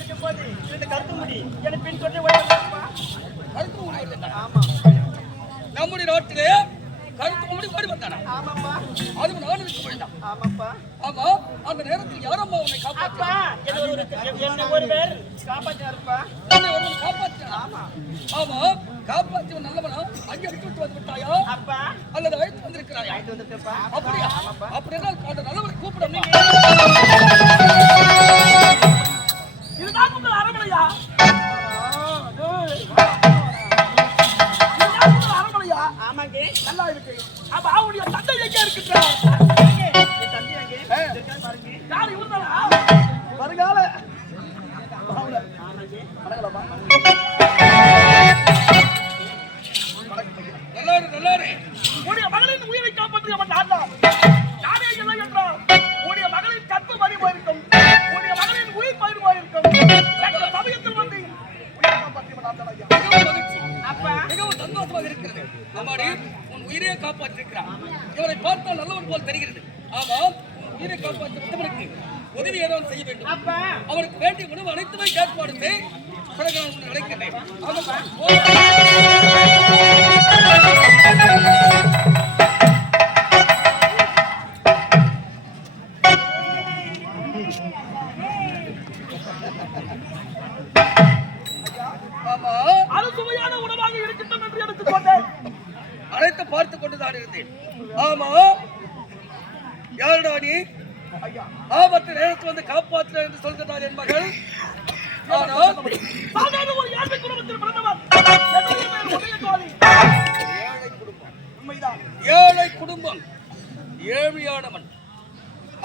போது கருத்து முடி. எனக்கு பின் தொட்டு கருத்து மூடி. ஆமா நம்முடைய நாட்டிலே கருத்து மூடி ஓடி வந்தானா ஆமாப்பா. அதுவும் நான் இருக்க வேண்டாம் ஆமாப்பா. ஆமா அந்த நேரத்தில் யாரம்மா உன்னை காப்பாற்ற என்ன ஒரு என்ன ஒருவர் காப்பாற்றினாருப்பா காப்பாற்றினா ஆமா. ஆமா காப்பாற்றியவன் நல்லவனா? அங்கே விட்டு வந்து விட்டாயா? அப்பா. அல்லது அழைத்து வந்திருக்கிறாயா? ஆயிட்டு வந்துட்டப்பா அப்படியா? அப்படி அந்த நல்லவனை உடைய மகளின் உயிரை காப்பாற்றியவன் நான் தான். யாரே இல்லை என்றால் உடைய மகளின் கற்பு மகளின் உயிர் என்ற சமயத்தில் வந்து உயிரை காப்பாற்றியவன் நான் தான் ஐயா. மிகவும் மகிழ்ச்சி. அப்பா. மிகவும் சந்தோஷமாக இருக்கிறது. அம்மாடி உன் உயிரையே காப்பாற்றிருக்கிறான் இவரை பார்த்தால் நல்லவன் போல் தெரிகிறது. ஆமா உன் உயிரை காப்பாற்ற உத்தமனுக்கு உதவி ஏதாவது செய்ய வேண்டும். அவருக்கு வேண்டிய உணவு அனைத்துமே ஏற்பாடு செய். பிறகு நான் உன்னை அழைக்கிறேன். ஆமாப்பா. நேரத்தில் வந்து காப்பாற்ற என்று சொல்கிறார் என் மகள். ஆனால் சாதாரண ஒரு குடும்பத்தில் பிறந்தவர். ஏழை குடும்பம். உண்மைதான் ஏழை குடும்பம் ஏழ்மையானவன்.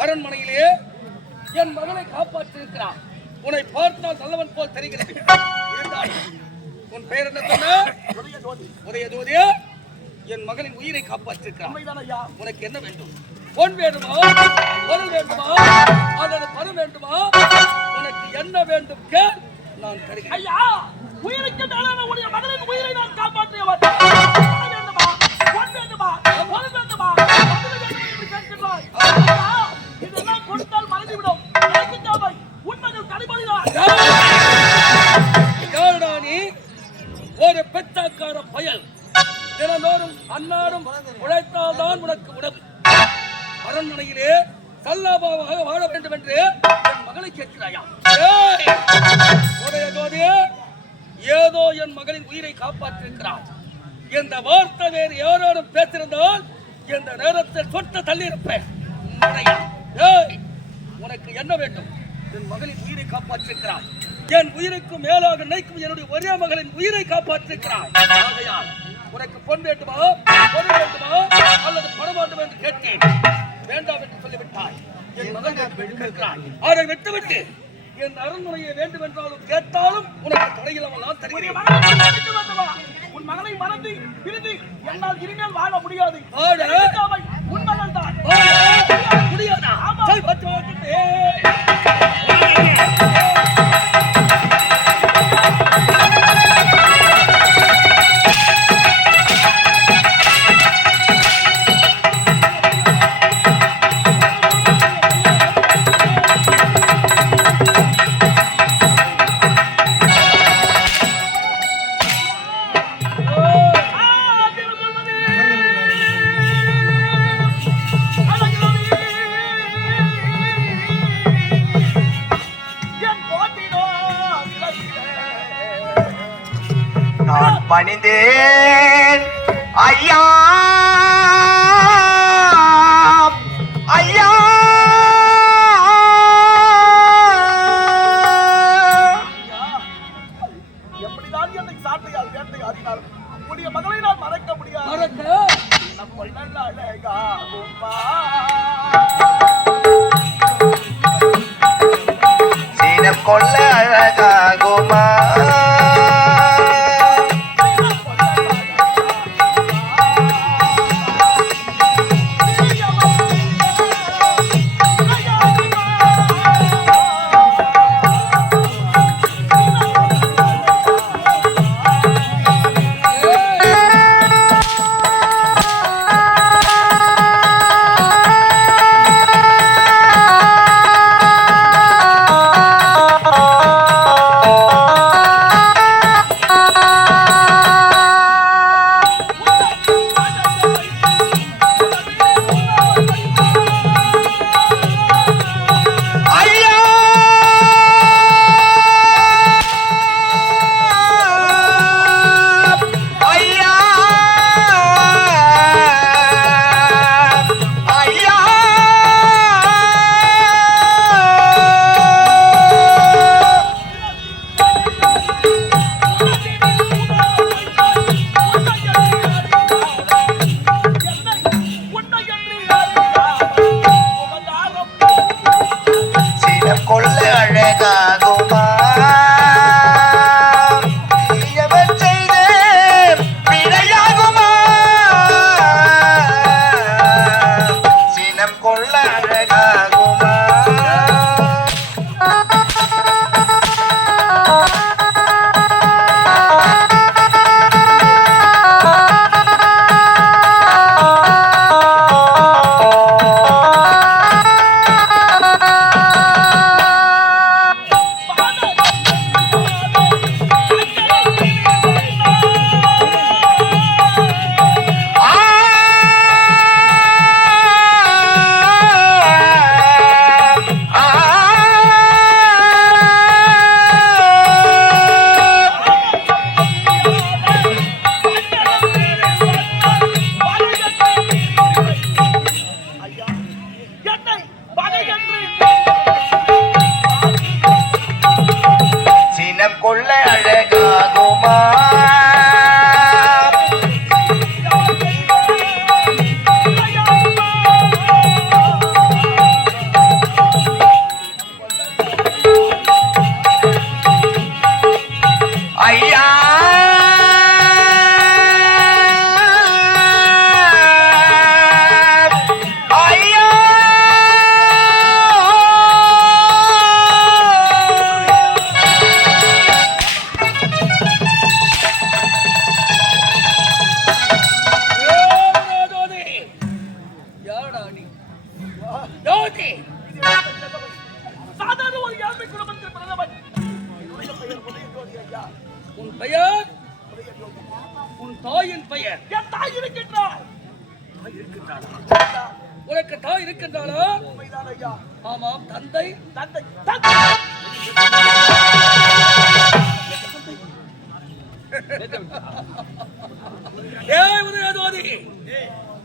அரண்மனையிலே என் மகளை காப்பாற்றிருக்கிறான். உன்னை பார்த்தால் நல்லவன் போல் தெரிகிறது. உன் பெயர் என்ன சொன்ன? உதய ஜோதி உதய ஜோதிய என் மகளின் உயிரை காப்பாற்றிருக்கிறான். உனக்கு என்ன வேண்டும்? பொன் வேண்டுமா? பொருள் வேண்டுமா? அல்லது பணம் வேண்டுமா? உனக்கு என்ன வேண்டும் கேள் நான் தருகிறேன். ஐயா உயிருக்கு மேலான உடைய மகளின் உயிரை நான் காப்பாற்றியவர். பணம் வேண்டுமா? பொன் வேண்டுமா? பொருள் வேண்டுமா? கேட்கின்றாய் இதெல்லாம் கொடுத்தால் மறைந்துவிடும். யாருடா நீ? ஒரு பெத்தாக்கார பயல். தினந்தோறும் அன்னாடும் உழைத்தால்தான் உனக்கு உணவு. அரண்மனையிலே சல்லாபாவாக வாழ வேண்டும் என்று என் மகளை கேட்கிறாயா? ஏய்! ஜோதியே, ஏதோ என் மகளின் உயிரை காப்பாற்றிருக்கிறார். இந்த வார்த்தை வேறு யாரோடும் பேசியிருந்தால் இந்த நேரத்தில் சொட்ட தள்ளியிருப்பேன். ஏய்! உனக்கு என்ன வேண்டும்? என் மகளின் உயிரை காப்பாற்றிருக்கிறார் என் உயிருக்கு மேலாக நினைக்கும் என்னுடைய ஒரே மகளின் உயிரை காப்பாற்றிருக்கிறார் ஆகையால் உனக்கு பொன் வேண்டுமா பொருள் வேண்டுமா அல்லது பணம் வேண்டும் என்று கேட்டேன். வேண்டாம் என்று சொல்லிவிட்டாய். என் மகள் கேட்கிறாய் அதை விட்டுவிட்டு என் அரண்மனையை வேண்டும் என்றாலும் கேட்டாலும் உனக்கு தடையில்லாமல் நான் தருகிறேன்? உன் மகளை மறந்து பிரிந்து என்னால் இனிமேல் வாழ முடியாது. உன் மகள் தான் பணிந்தேன் ஐயா. ஐயா. எப்படிதான் என்னை சாட்டையால் வேட்டையாடினார்? உடைய மகளை நான் மறக்க முடியாது. நம்ம அழகா கும்பா கொள்ள அழகாகுமா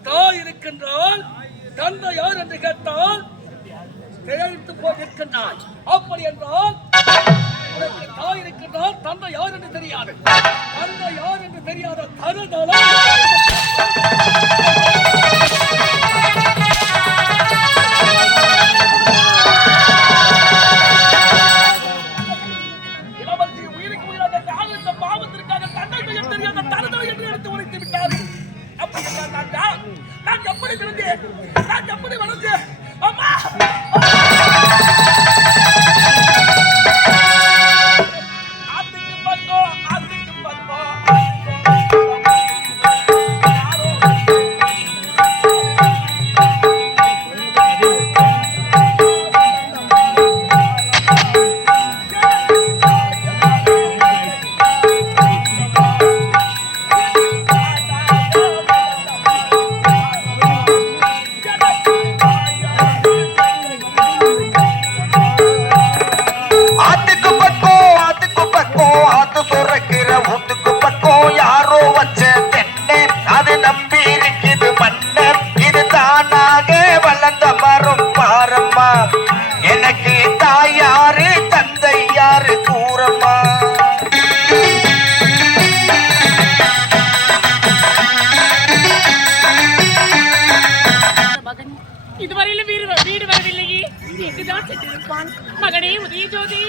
தாய் இருக்கின்றால் தந்தை யார் என்று கேட்டால் கையெழுத்து போய் அப்படி என்றால் தாய் இருக்கின்றால் தந்தை யார் என்று தெரியாது. தந்தை யார் என்று தெரியாத தருதலை எங்குதான் சென்றிருப்பான் மகனே உதய ஜோதி